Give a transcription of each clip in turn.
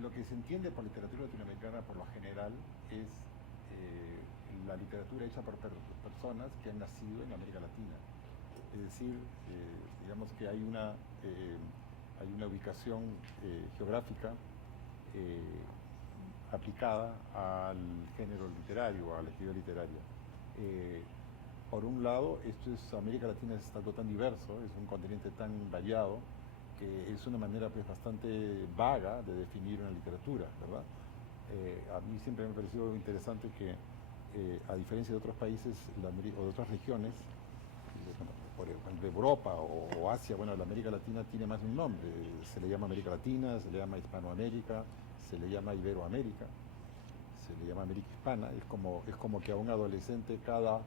lo que se entiende por literatura latinoamericana por lo general es la literatura hecha por personas que han nacido en América Latina. Es decir, digamos que hay una ubicación geográfica eh, aplicada al género literario, a la actividad literaria. Eh, por un lado, América Latina es algo tan diverso, es un continente tan variado, que es una manera pues, bastante vaga de definir una literatura, ¿verdad? A mí siempre me ha parecido interesante que, a diferencia de otros países o de otras regiones, por ejemplo, Europa o Asia, bueno, la América Latina tiene más de un nombre. Se le llama América Latina, se le llama Hispanoamérica, se le llama Iberoamérica, se le llama América Hispana. Es como que a un adolescente cada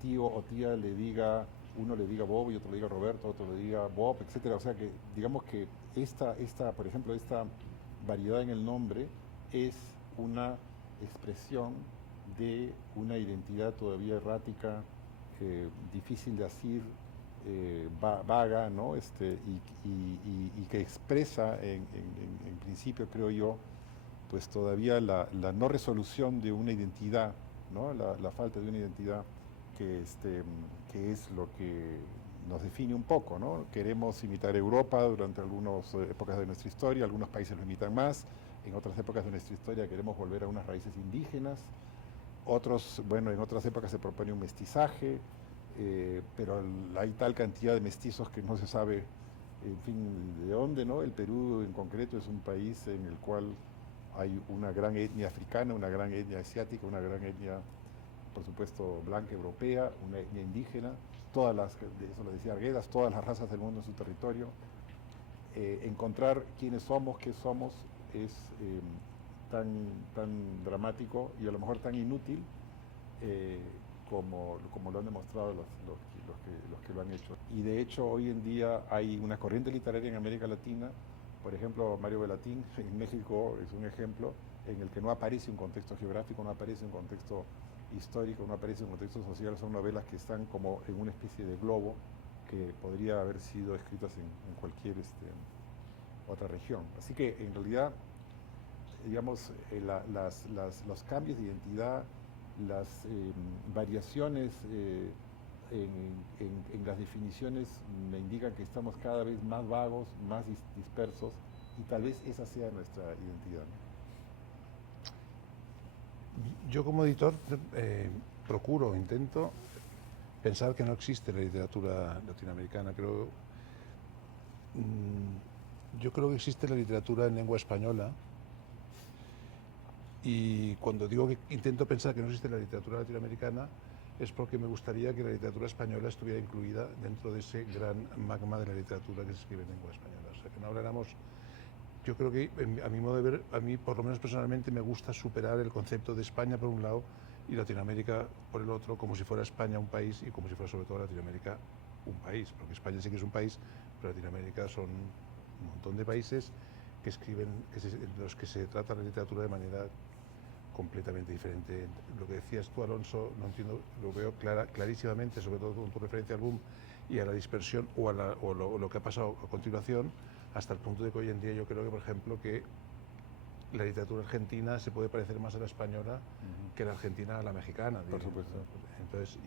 tío o tía le diga, uno le diga Bob y otro le diga Roberto, otro le diga Bob, etcétera. O sea que digamos que por ejemplo, esta variedad en el nombre es una expresión de una identidad todavía errática, difícil de asir, vaga, ¿no? Y que expresa en principio, creo yo, pues todavía la no resolución de una identidad, ¿no? La falta de una identidad que es lo que nos define un poco, ¿no? Queremos imitar Europa durante algunas épocas de nuestra historia, algunos países lo imitan más, en otras épocas de nuestra historia queremos volver a unas raíces indígenas, otros, bueno, en otras épocas se propone un mestizaje, pero hay tal cantidad de mestizos que no se sabe, en fin, de dónde, ¿no? El Perú en concreto es un país en el cual hay una gran etnia africana, una gran etnia asiática, una gran etnia, por supuesto, blanca europea, una etnia indígena, eso lo decía Arguedas, todas las razas del mundo en su territorio. Encontrar quiénes somos, qué somos, es tan dramático y a lo mejor tan inútil eh, como lo han demostrado los que lo han hecho. Y de hecho hoy en día hay una corriente literaria en América Latina, por ejemplo Mario Bellatín en México es un ejemplo en el que no aparece un contexto geográfico, no aparece un contexto histórico, no aparece un contexto social, son novelas que están como en una especie de globo que podría haber sido escritas en cualquier otra región. Así que en realidad, digamos, los cambios de identidad, las variaciones en las definiciones me indican que estamos cada vez más vagos, más dispersos y tal vez esa sea nuestra identidad, ¿no? Yo como editor procuro, intento pensar que no existe la literatura latinoamericana. Yo creo que existe la literatura en lengua española, y cuando digo que intento pensar que no existe la literatura latinoamericana es porque me gustaría que la literatura española estuviera incluida dentro de ese gran magma de la literatura que se escribe en lengua española. O sea, que no habláramos. Yo creo que, a mi modo de ver, a mí por lo menos personalmente me gusta superar el concepto de España por un lado y Latinoamérica por el otro, como si fuera España un país y como si fuera sobre todo Latinoamérica un país, porque España sí que es un país, pero Latinoamérica son un montón de países que escriben, en los que se trata la literatura de manera completamente diferente. Lo que decías tú, Alonso, no entiendo, lo veo clarísimamente, sobre todo con tu referencia al boom y a la dispersión o lo que ha pasado a continuación, hasta el punto de que hoy en día yo creo que, por ejemplo, que la literatura argentina se puede parecer más a la española que la argentina a la mexicana. Por supuesto. Entonces,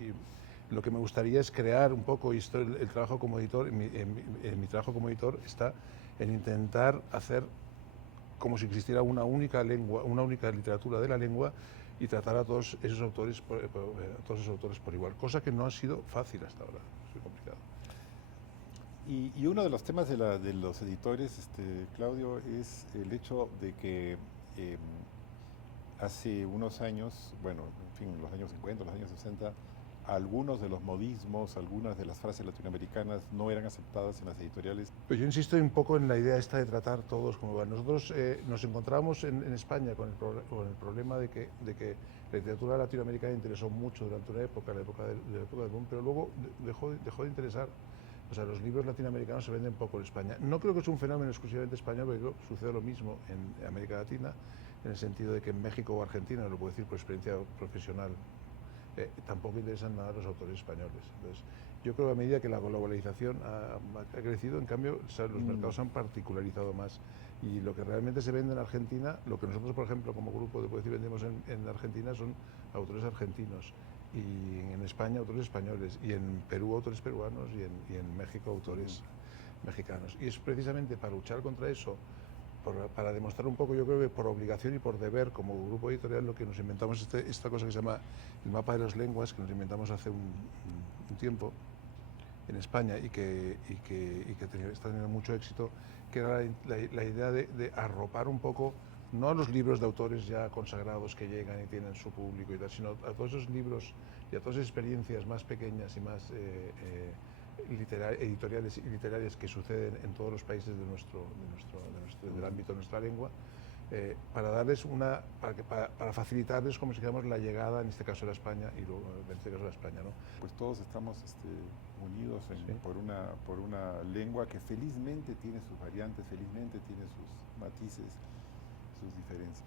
lo que me gustaría es crear un poco, y esto, el trabajo como editor, en mi trabajo como editor está en intentar hacer como si existiera una única lengua, una única literatura de la lengua, y tratar a todos esos autores por igual, cosa que no ha sido fácil hasta ahora, es muy complicado. Y uno de los temas de los editores, Claudio, es el hecho de que eh, hace unos años, bueno, en fin, los años 50, los años 60, algunos de los modismos, algunas de las frases latinoamericanas no eran aceptadas en las editoriales. Pues yo insisto un poco en la idea esta de tratar todos como igual. Nosotros nos encontramos en España con el problema de que la literatura latinoamericana interesó mucho durante una época, la época del boom, pero luego dejó de interesar. O sea, los libros latinoamericanos se venden poco en España. No creo que es un fenómeno exclusivamente español, porque creo que sucede lo mismo en América Latina, en el sentido de que en México o Argentina, lo puedo decir por experiencia profesional, tampoco interesan nada los autores españoles. Entonces, Yo creo que a medida que la globalización ha crecido, en cambio, o sea, los mercados se han particularizado más. Y lo que realmente se vende en Argentina, lo que nosotros, por ejemplo, como grupo de Poesía vendemos en Argentina son autores argentinos, y en España autores españoles, y en Perú autores peruanos, y en México autores mexicanos. Y es precisamente para luchar contra eso, para demostrar un poco, yo creo que por obligación y por deber, como grupo editorial, lo que nos inventamos esta cosa que se llama el mapa de las lenguas, que nos inventamos hace un tiempo en España y que está teniendo mucho éxito, que era la idea de arropar un poco, no a los libros de autores ya consagrados que llegan y tienen su público y tal, sino a todos esos libros y a todas esas experiencias más pequeñas y más editoriales y literarias que suceden en todos los países del ámbito de nuestra lengua, para darles para facilitarles, como si dijéramos, la llegada, en este caso a España, y luego en este caso a España, ¿no? Pues todos estamos unidos por una lengua que felizmente tiene sus variantes, felizmente tiene sus matices, sus diferencias.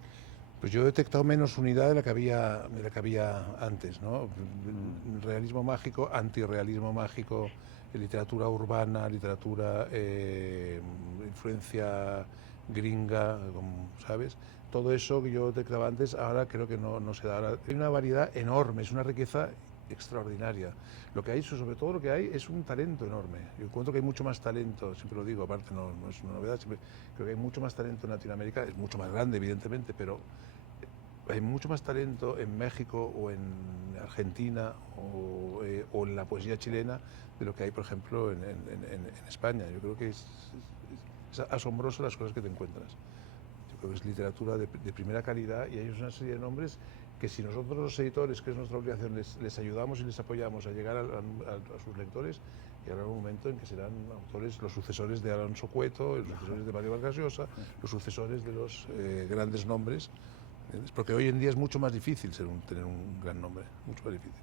Pues yo he detectado menos unidad de la que había antes, ¿no? Realismo mágico, antirrealismo mágico, literatura urbana, literatura influencia gringa, ¿sabes? Todo eso que yo detectaba antes, ahora creo que no se da. Ahora hay una variedad enorme, es una riqueza extraordinaria. Lo que hay, sobre todo lo que hay, es un talento enorme. Yo encuentro que hay mucho más talento, siempre lo digo, aparte no es una novedad, siempre creo que hay mucho más talento en Latinoamérica, es mucho más grande, evidentemente, pero hay mucho más talento en México o en Argentina o en la poesía chilena de lo que hay, por ejemplo, en España. Yo creo que es asombroso las cosas que te encuentras. Yo creo que es literatura de primera calidad, y hay una serie de nombres que, si nosotros los editores, que es nuestra obligación, les ayudamos y les apoyamos a llegar a sus lectores, llegará un momento en que serán autores, los sucesores de Alonso Cueto, los sucesores de Mario Vargas Llosa, los sucesores de los grandes nombres, porque hoy en día es mucho más difícil tener un gran nombre, mucho más difícil.